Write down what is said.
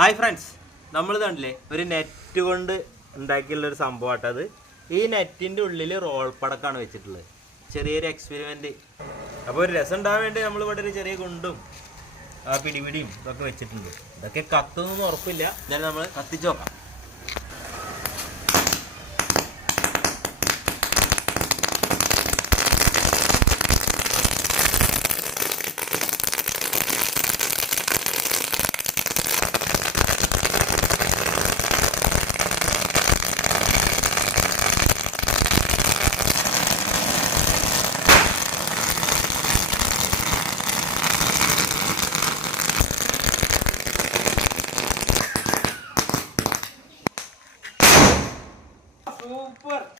Hi friends, നമ്മൾ കണ്ടില്ലേ ഒരു നെറ്റ് കൊണ്ട് ഉണ്ടാക്കിയുള്ളൊരു സംഭവമാട്ടത്. ഈ നെറ്റിൻ്റെ ഉള്ളിൽ റോൾ പടക്കാണ് വെച്ചിട്ടുള്ളത്. ചെറിയൊരു എക്സ്പെരിമെൻറ്റ്. അപ്പോൾ ഒരു രസം ഉണ്ടാകാൻ വേണ്ടി നമ്മളിവിടെ ഒരു ചെറിയ കുണ്ടും പിടിപിടിയും ഇതൊക്കെ വെച്ചിട്ടുണ്ട്. ഇതൊക്കെ കത്തുന്നൊന്നും ഉറപ്പില്ല. എന്നാലും നമ്മൾ കത്തിച്ച് നോക്കാം.